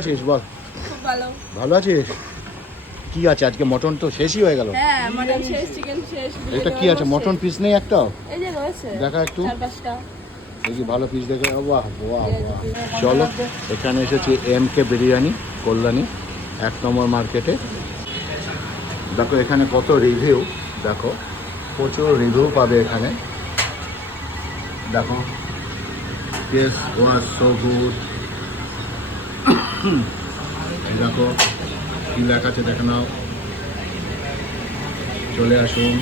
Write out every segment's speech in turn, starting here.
আছিস বল? খুব ভালো। ভালো আছিস? কি আছে আজকে? মটন তো শেষই হয়ে গেল। হ্যাঁ, মটন শেষ, চিকেন শেষ। এটা কি আছে? মটন পিস নেই একটাও? এই যে রয়েছে। দেখা একটু। 4-5টা। এই যে ভালো পিস দেখে, বাহ বাহ বাহ। চলো, এখানে এসেছি এমকে বিরিয়ানি, কল্যাণী 1 নম্বর মার্কেটে। দেখো এখানে কত রিভিউ, দেখো প্রচুর রিভিউ পাবে এখানে। দেখো, টেস্ট ওয়াজ সো গুড। এই দেখো কি লেখা আছে দেখে নাও। চলে আসুন,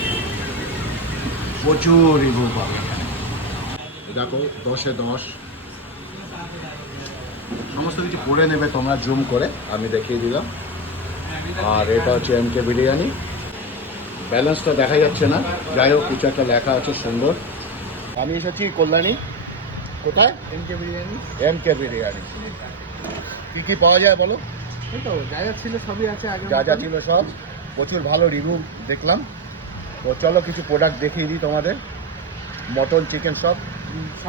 প্রচুর রিভিউ পাবে। দেখো 10-এ 10, সমস্ত কিছু পড়ে নেবে তোমরা জুম করে, আমি দেখিয়ে দিলাম। আর এটা হচ্ছে এমকে বিরিয়ানি। ব্যালেন্সটা দেখা যাচ্ছে না, যাই হোক কিছু একটা লেখা আছে সুন্দর। আমি এসেছি কল্যাণী। কোথায়? এমকে বিরিয়ানি। এমকে বিরিয়ানি। কী কী পাওয়া যায় বলো? এই তো যা যা ছিল সবই আছে আগে। যা যা ছিল সব, প্রচুর ভালো রিভিউ দেখলাম। তো চলো কিছু প্রোডাক্ট দেখিয়ে দিই তোমাদের। মটন, চিকেন সব।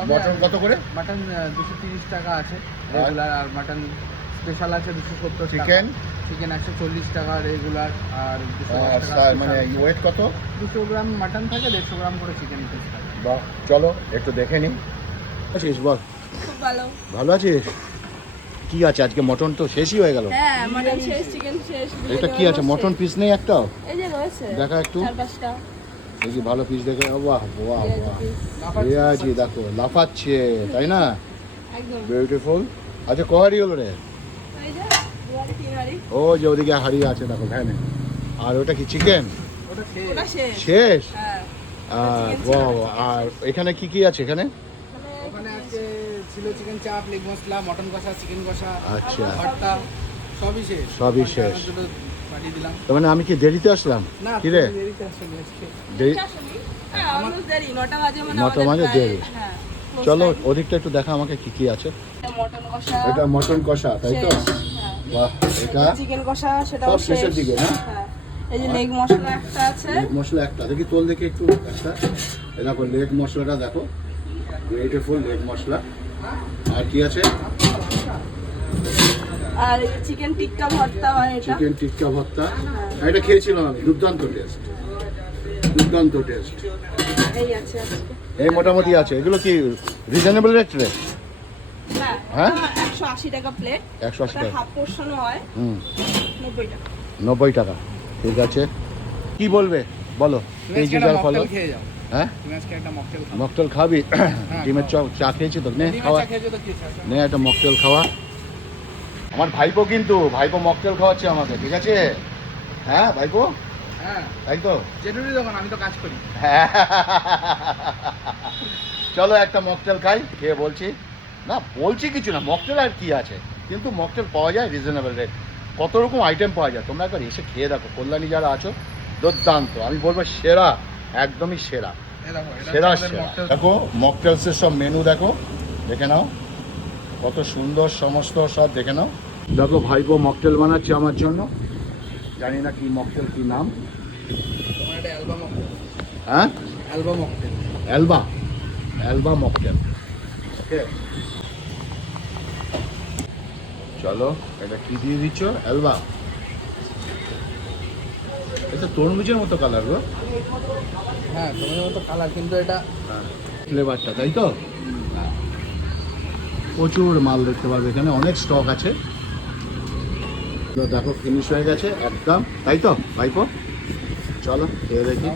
মটন কত করে? মাটন 230 টাকা আছে রেগুলার, আর মাটন স্পেশাল আছে 270 টাকা। চিকেন? চিকেন 140 টাকা রেগুলার, আর 210 টাকা মানে ওয়েট কত? 200 গ্রাম মাটন থাকে, 150 গ্রাম করে চিকেন থাকে। বাহ, চলো একটু দেখে নিই। আছিস বল? খুব ভালো। ভালো আছিস? কি আছে আজকে? মটন তো শেষই হয়ে গেল। হ্যাঁ, মটন শেষ, চিকেন শেষ। এটা কি আছে? মটন পিস নেই একটাও? এই যে রয়েছে। দেখা একটু। 4-5টা। এই যে ভালো পিস দেখে, বাহ বাহ বাহ। লাফাচ্ছে। রিয়াজি দেখো লাফাচ্ছে, তাই না? একদম। বিউটিফুল। আচ্ছা কহারি হলো রে? এই যে দুয়ারি, তিনহারি। ও যে ওদিকে হাড়ি আছে দেখো ভ্যানে। আর ওটা কি চিকেন? ওটা খেয়ে ওটা শেষ। শেষ? হ্যাঁ। বাহ। আর এখানে কি কি আছে এখানে? ওখানে আজকে ছিল চিকেন চাপ, লেগ মশলা, মটন কষা, চিকেন কষা, আচ্ছা, ভর্তা, সবই শেষ। সবই ভর্তা শেষ। আমার জন্য পাঠিয়ে দিলাম। তার মানে আমি কি দেরিতে আসলাম? না, কি রে? তুমি দেরিতে আসলে আজকে। দেরি? হ্যাঁ, almost দেরি। 9টা বাজে মানে 9টা আমাদের বাজে প্রায়, দেরি। হ্যাঁ, close চলো time। ওদিকটা একটু দেখা আমাকে কি কি আছে। এটা মটন কষা। এটা মটন কষা, তাই তো? শেষ, হ্যাঁ। বাহ, এটা চিকেন কষা, সেটাও সব শেষের শেষ। দিকে, না? হ্যাঁ। এই যে লেগ মশলা একটা আছে। লেগ মশলা একটা দেখি, তোল দেখি একটু একটা। এই দেখো লেগ মশলাটা দেখো, বিউটিফুল লেগ মশলা। আর কি আছে? আর এই চিকেন টিক্কা ভর্তা হয় এটা। চিকেন টিক্কা ভর্তা। এটা খেয়েছিলাম আমি, দুর্দান্ত টেস্ট, দুর্দান্ত টেস্ট। এই আছে আজকে। এই মোটামুটি আছে। এগুলো কি রিজনেবল রেট রে? না, হ্যাঁ? 180 টাকা প্লেট। 180 টাকা। হাফ পোর্শনও হয়। 90 টাকা। 90 টাকা। ঠিক আছে, কি বলবে বলো? তুমি এই আজকে যে একটা যার ফলো। মকটেল খেয়ে যাও। হ্যাঁ, তুমি আজকে একটা মকটেল খাও। মকটেল খাবি? ডিমের চা খেয়েছি তো, নে ডিমের খাওয়া। চা খেয়েছো তো কি আছে? নে একটা মকটেল খাওয়া। আমার ভাইপো, কিন্তু ভাইপো মকটেল খাওয়াচ্ছে আমাকে, ঠিক আছে? হ্যাঁ ভাইপো, হ্যাঁ, তাই তো? জেনুরি দোকান, আমি তো কাজ করি। হ্যাঁ। চলো একটা মকটেল খাই, খেয়ে বলছি। না বলছি কিছু না, মকটেল আর কি আছে, কিন্তু মকটেল পাওয়া যায় রিজনেবল রেট। কত রকম আইটেম পাওয়া যায়, তোমরা একবার এসে খেয়ে দেখো। কল্যাণী যারা আছো, দুর্দান্ত, আমি বলবো সেরা, একদমই সেরা, এই দেখো, এটা সেরা হচ্ছে আমাদের সেরা। মকটেল। দেখো মকটেলসের সব মেনু দেখো, দেখে নাও কত সুন্দর, সমস্ত সব দেখে নাও। দেখো ভাইপো মকটেল বানাচ্ছে আমার জন্য, জানি না কি মকটেল, কি নাম। তোমার একটা অ্যালবাম মকটেল। হ্যাঁ, অ্যালবাম মকটেল। অ্যালবা, অ্যালবা মকটেল। ওকে, চলো এটা কি দিয়ে দিচ্ছ? অ্যালবা। এটা তরমুজের মতো কালার গো। হ্যাঁ, তোমার মতো কালার, কিন্তু এটা ফ্লেভারটা, তাই তো? প্রচুর মাল দেখতে পারবে এখানে, অনেক স্টক আছে। তো দেখো ফিনিশ হয়ে গেছে একদম, তাই তো ভাইপো? চলো খেয়ে দেখি,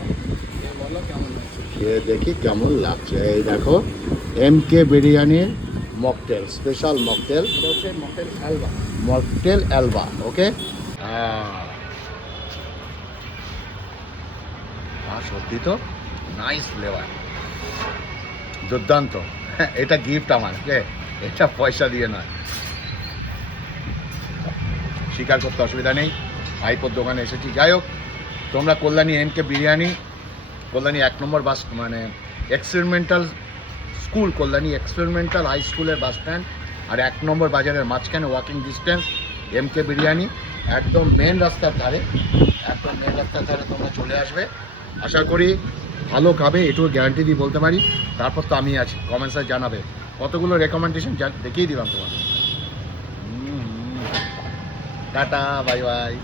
বলো কেমন লাগছে। খেয়ে দেখি কেমন লাগছে। এই দেখো এমকে বিরিয়ানির মকটেল, স্পেশাল মকটেল, এটা হচ্ছে মকটেল অ্যালবাম। মকটেল অ্যালবা। ওকে, সত্যি তো নাইস ফ্লেভার, দুর্দান্ত। এটা গিফট আমার, এটা পয়সা দিয়ে নয়, স্বীকার করতে অসুবিধা নেই, ভাইপোর দোকানে এসেছি। যাই হোক, তোমরা কল্যাণী এমকে বিরিয়ানি, কল্যাণী 1 নম্বর বাস, মানে experimental school, Kalyani experimental high স্কুলের বাস স্ট্যান্ড আর 1 নম্বর বাজারের মাঝখানে, ওয়াকিং ডিস্টেন্স, এমকে বিরিয়ানি, একদম মেন রাস্তার ধারে, একদম মেন রাস্তার ধারে তোমরা চলে আসবে। আশা করি ভালো খাবে, এটুকু গ্যারান্টি দিয়ে বলতে পারি। তারপর তো আমি আছি, কমেন্টসে জানাবে। কতগুলো রেকমেন্ডেশন দেখিয়ে দিলাম তোমার। Tata, bye bye.